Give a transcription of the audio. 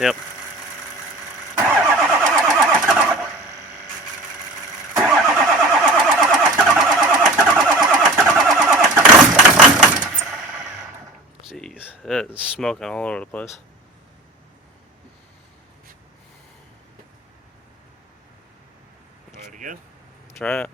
Yep. Jeez, it is smoking all over the place. Try it again. Try it.